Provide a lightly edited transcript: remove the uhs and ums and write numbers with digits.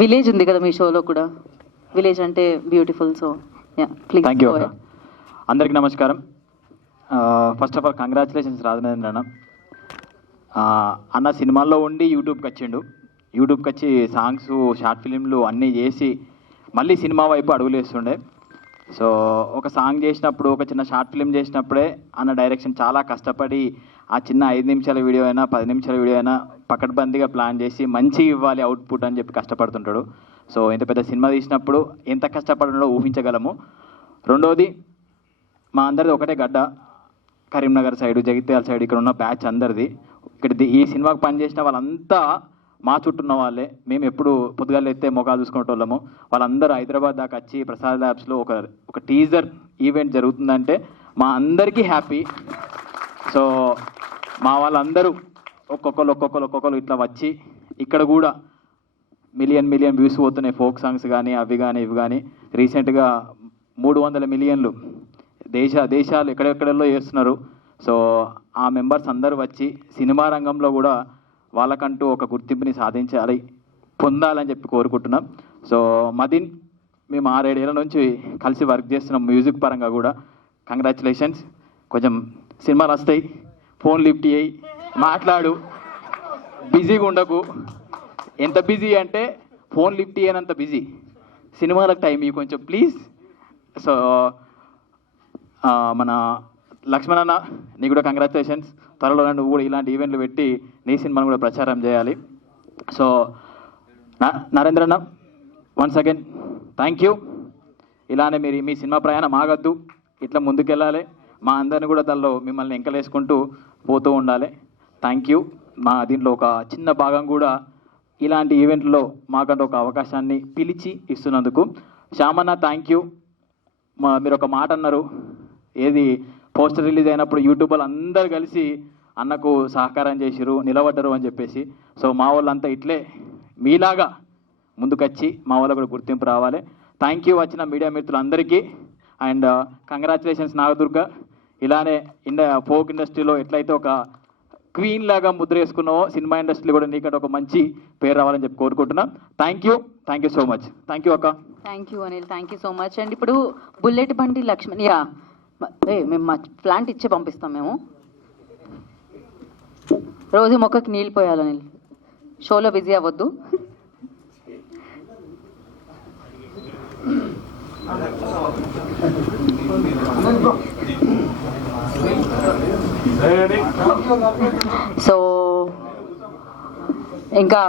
Village ఉంది కదా మీ షోలో కూడా, విలేజ్ అంటే beautiful. So yeah please. Thank you. అందరికీ నమస్కారం. ఫస్ట్ ఆఫ్ ఆల్ కంగ్రాచులేషన్స్ రాజనేంద్ర అన్న. అన్న సినిమాల్లో ఉండి యూట్యూబ్కి వచ్చిండు. యూట్యూబ్కి వచ్చి సాంగ్స్, షార్ట్ ఫిలింలు అన్నీ చేసి మళ్ళీ సినిమా వైపు అడుగులేస్తుండే. సో ఒక సాంగ్ చేసినప్పుడు, ఒక చిన్న షార్ట్ ఫిలిం చేసినప్పుడే అన్న డైరెక్షన్ చాలా కష్టపడి ఆ చిన్న 5 నిమిషాల వీడియో అయినా 10 నిమిషాల వీడియో అయినా పకడ్బందీగా ప్లాన్ చేసి మంచిగా ఇవ్వాలి అవుట్పుట్ అని చెప్పి కష్టపడుతుంటాడు. సో ఇంత పెద్ద సినిమా తీసినప్పుడు ఎంత కష్టపడడో ఊహించగలము. రెండోది, మా అందరిది ఒకటే గడ్డ, కరీంనగర్ సైడు, జగిత్యాల సైడ్, ఇక్కడ ఉన్న బ్యాచ్ అందరిది. ఇక్కడ ఈ సినిమాకి పనిచేసిన వాళ్ళంతా మా చుట్టూ ఉన్న వాళ్ళే. మేము ఎప్పుడు పొద్దుగాలు ఎత్తే మొఖాలు చూసుకునేటోళ్ళము. వాళ్ళందరూ హైదరాబాద్ దాకా వచ్చి ప్రసాద్ ల్యాబ్స్లో ఒక టీజర్ ఈవెంట్ జరుగుతుందంటే మా అందరికీ హ్యాపీ. సో మా వాళ్ళందరూ ఒక్కొక్కరు ఇట్లా వచ్చి ఇక్కడ కూడా మిలియన్ వ్యూస్ పోతున్నాయి. ఫోక్ సాంగ్స్ కానీ అవి కానీ ఇవి కానీ. రీసెంట్గా 300 మిలియన్లు దేశాలు ఎక్కడెక్కడల్లో చేస్తున్నారు. సో ఆ మెంబర్స్ అందరూ వచ్చి సినిమా రంగంలో కూడా వాళ్ళకంటూ ఒక గుర్తింపుని సాధించాలి, పొందాలని చెప్పి కోరుకుంటున్నాం. సో మదిన్, మేము 6-7 ఏళ్ళ నుంచి కలిసి వర్క్ చేస్తున్నాం మ్యూజిక్ పరంగా కూడా. కంగ్రాచులేషన్స్. కొంచెం సినిమాలు వస్తాయి, ఫోన్ లిఫ్ట్ చేయి, మాట్లాడు, బిజీగా ఉండకు. ఎంత బిజీ అంటే ఫోన్ లిఫ్ట్ చేయనంత బిజీ. సినిమాలకు టైం ఇవి కొంచెం ప్లీజ్. సో మన లక్ష్మణ్ అన్న, నీకు కూడా కంగ్రాచులేషన్స్. త్వరలో నువ్వు కూడా ఇలాంటి ఈవెంట్లు పెట్టి నీ సినిమాను కూడా ప్రచారం చేయాలి. సో నరేంద్ర అన్న, వన్స్ అగైన్ థ్యాంక్ యూ. ఇలానే మీరు మీ సినిమా ప్రయాణం ఆగద్దు, ఇట్లా ముందుకెళ్ళాలి. మా అందరిని కూడా దానిలో మిమ్మల్ని ఎంకలేసుకుంటూ పోతూ ఉండాలి. Thank you. మా దీంట్లో ఒక చిన్న భాగం కూడా ఇలాంటి ఈవెంట్లో మాకంటూ ఒక అవకాశాన్ని పిలిచి ఇస్తున్నందుకు. శ్యామన్న, థ్యాంక్ యూ. మీరు ఒక మాట అన్నారు, ఏది పోస్టర్ రిలీజ్ అయినప్పుడు యూట్యూబర్లు అందరు కలిసి అన్నకు సహకారం చేసిరు, నిలబడ్డరు అని చెప్పేసి. సో మా వాళ్ళంతా ఇట్లే మీలాగా ముందుకొచ్చి మా వాళ్ళకు కూడా గుర్తింపు రావాలి. థ్యాంక్ యూ వచ్చిన మీడియా మిత్రులందరికీ. And congratulations Nagadurga. ఇలానే ఫోక్ ఇండస్ట్రీలో ఎట్లయితే ఒక క్వీన్ లాగా ముద్ర వేసుకున్నావో, సినిమా ఇండస్ట్రీలో కూడా నీకంటే ఒక మంచి పేరు రావాలని చెప్పి కోరుకుంటున్నాం. Thank you so much. Thank you అక్క. Thank you Anil, thank you so much. And ఇప్పుడు బుల్లెట్ బండి లక్ష్మణ్, యా మేము మా ప్లాంట్ ఇచ్చి పంపిస్తాం. మేము రోజు మొక్కకి నీళ్ళు పోయాలి అనిల్, షోలో బిజీ అవ్వద్దు. సో ఇంకా